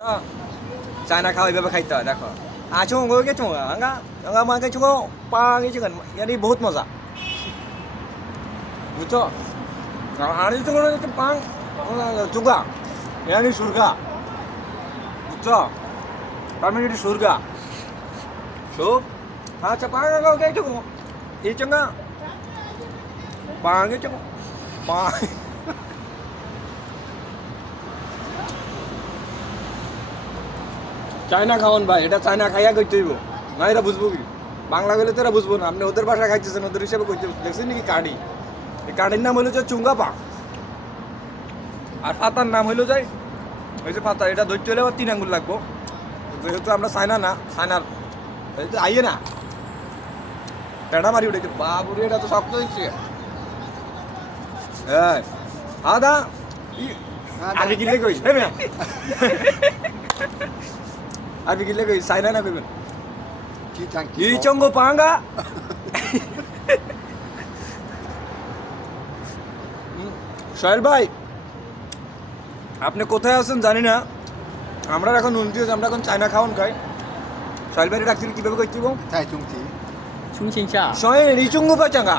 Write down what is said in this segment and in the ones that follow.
China খাওয়া এইভাবে খাইতে হয় দেখো আছো কে চোঙা আঙ্গা আঙ্গা মাকে চোঙো পা গেছে কেন ইয়ানি বহুত মজা বুঝছো আর এই চোঙা হচ্ছে পাং চোগা ইয়ানি সুরগা বুঝছো তার মানে এটি সুরগা সুপ আচ্ছা পাং আঙ্গা কে চোঙো এই চোঙা পাং গে চোঙো পা চায়না খাওয়ান ভাই এটা চায়না খাইয়া করতে হইব না এরা বুঝবো কি বাংলা গেলে তো এরা বুঝবো না আপনি ওদের ভাষা খাইতেছেন ওদের হিসাবে করতে দেখছেন নাকি কাঠি এই কাঠির নাম হইলো যে চুঙ্গা পা আর পাতার নাম হইলো যাই ওই যে পাতা এটা ধরতে হলে আবার 3 আঙ্গুল লাগবো যেহেতু আমরা চায়না না চায়নার আইয়ে না পেড়া মারি উঠেছে বাবুরে এটা তো শক্ত হচ্ছে হ্যাঁ আদা আগে কিনলে কইস হ্যাঁ মিয়া আরবি কিনলে কই চাইনা না কইবেন কি চঙ্গো পাঙ্গা সোহেল ভাই আপনি কোথায় আছেন জানি না আমরা এখন 29 আমরা এখন চায়না খাওয়ান খাই সোহেল ভাই ডাকছিল কিভাবে কইতে দিব তাই চুমকি 충칭샤 সোহেল রিচুঙ্গো পাচাঙ্গা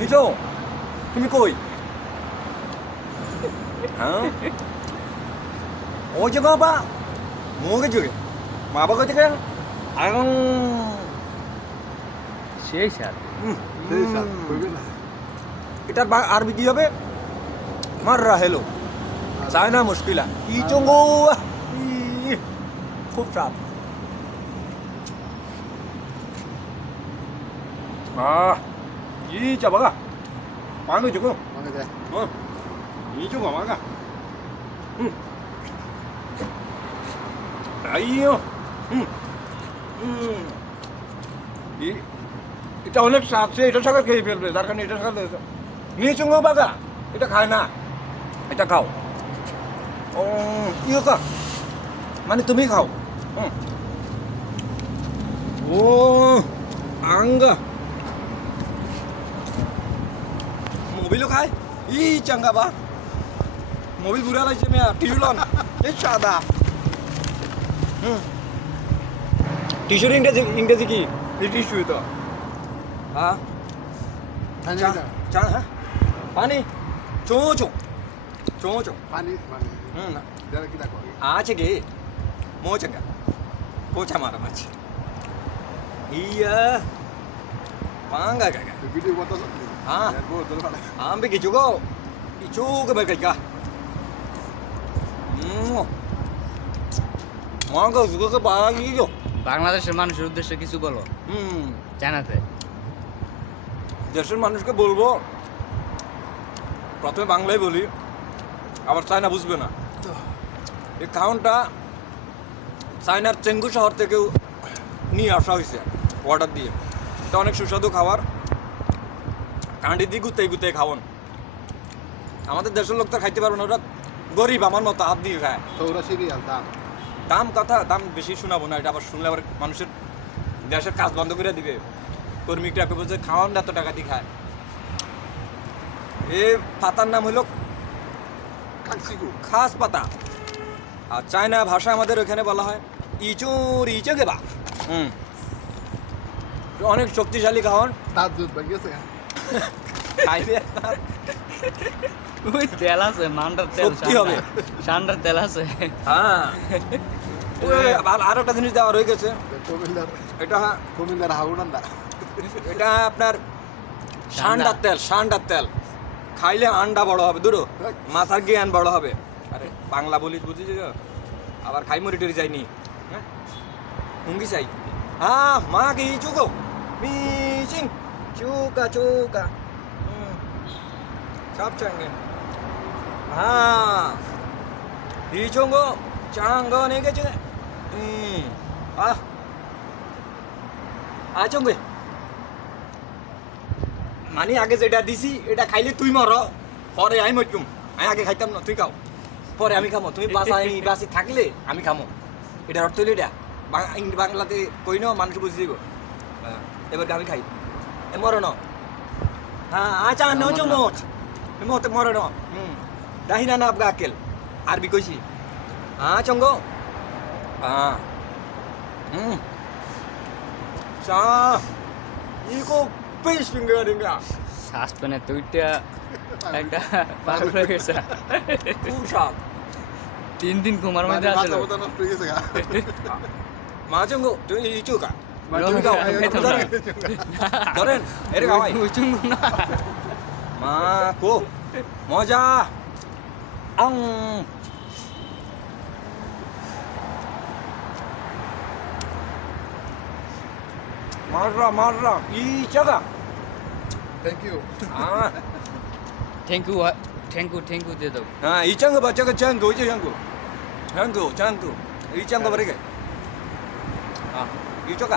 হিজো তুমি কই হ্যাঁ 오 저거 봐 뭐가 저게 마법가 저게 아유 শেষ করবে না এটার আরবি কি হবে মাররা হেলো চায়না মুশকিলা ই চঙ্গো খুব চাপ 이 잡아가 빵을 주고 মানে দেখ 이 주고 막아 아이요 এটা অনেক সাপছে এটা সকাল খেয়ে ফেলবে তার কারণে এটা সকাল নিয়ে চুঙ্গো বাগা এটা খায় না এটা খাও ও ইয়ে কা মানে তুমি খাও ও আঙ্গা মোবিলও খায় ই চাঙ্গা বা মোবিল বুড়া লাগছে মেয়া টিসুলন এই সাদা টিস্যুর ইংরেজি কি টিস্যু তো হ্যাঁ চা চা হ্যাঁ পানি চোচো চোচো পানি মানে যারা কি দেখো আছে গে মোচঙ্গা পোচা মারা মাছ ইয়া পাঙ্গা গাগা ভিডিও বতো হ্যাঁ বল দল ভালো আমবে কিছু গো কিছু কে বেকা মাঙ্গা সুগো বাগি গো বাংলাদেশের মানুষের উদ্দেশ্যে কিছু বলো চায়নাতে দেশের মানুষকে বলবো প্রথমে বাংলায় বলি আবার চায়না বুঝবে না এই খাওয়ানটা চায়নার চেঙ্গু শহর থেকেও নিয়ে আসা হয়েছে অর্ডার দিয়ে এটা অনেক সুস্বাদু খাবার কান্ডি দিয়ে গুতাই গুতাই খাওয়ান আমাদের দেশের লোক তো খাইতে পারবে না ওরা গরিব আমার মতো হাত দিয়ে খায় তো ওরা সিরিয়াল দাম দাম কথা দাম বেশি শোনাবো না এটা আবার শুনলে আবার মানুষের দেশের কাজ বন্ধ করে দিবে কর্মীরা বলছে খাওয়ান এত টাকা দিয়ে খায় এ পাতার নাম হলো কাকসিকু খাস পাতা আর চায়না ভাষা আমাদের ওখানে বলা হয় ইচুর ইচে গেবা অনেক শক্তিশালী খাওয়ান তার দুধ বাগিয়েছে খাইলে ওই তেল আছে মান্ডার তেল শক্তি হবে। সান্ডার তেল আছে হ্যাঁ আর একটা জিনিস দেওয়া রয়ে গেছে এটা কুমিল্লার হাউডান্দা এটা আপনার সান্ডার তেল খাইলে আন্ডা বড় হবে দুটো মাথার জ্ঞান বড় হবে আরে বাংলা বলিস বুঝিস আবার খাই মরি টরি যায়নি হ্যাঁ হুঙ্গি চাই হ্যাঁ মা কি চুকো মিচিং চুকা চুকা সব চাঙ্গে হ্যাঁ 이종고 장거 내게 중에 চঙ্গে মানে আগে যেটা দিছি এটা খাইলে তুই মর পরে আমি মরতুম আমি আগে খাইতাম না তুই খাও পরে আমি খামো তুমি বাসি থাকলে আমি খামো এটার অর্থ হইলো এটা বাংলাতে কই না মানুষ বুঝে দিব এবার আমি খাই এ মর ন হ্যাঁ আচ্ছা ন চমচ মতে মর ন দাহিনা না আবগা আকেল আরবি কইছি চঙ্গো 아, 자, 이거 베이스인 거야, 아닌가? সাসপেনের দুইটা একটা পাগল হয়ে গেছে 푸샷. 3 দিন ঘুমার মধ্যে মাথা আছিল মাথা নষ্ট হয়ে গেছে গা। 맞은 거, 저기 이쪽 가. 너, 저기 가. 해도 너는, 너는 이리 가와. উচুঙ্গুনা 마고, 모자, 앙. 말라, 이 자가. Thank you. 아, thank you thank you দিয়ে দাও 아, 이 짱거 봐, 저거 짱거, 이제 짱거. 이 짱거 버리게. 아, 이쪽 가.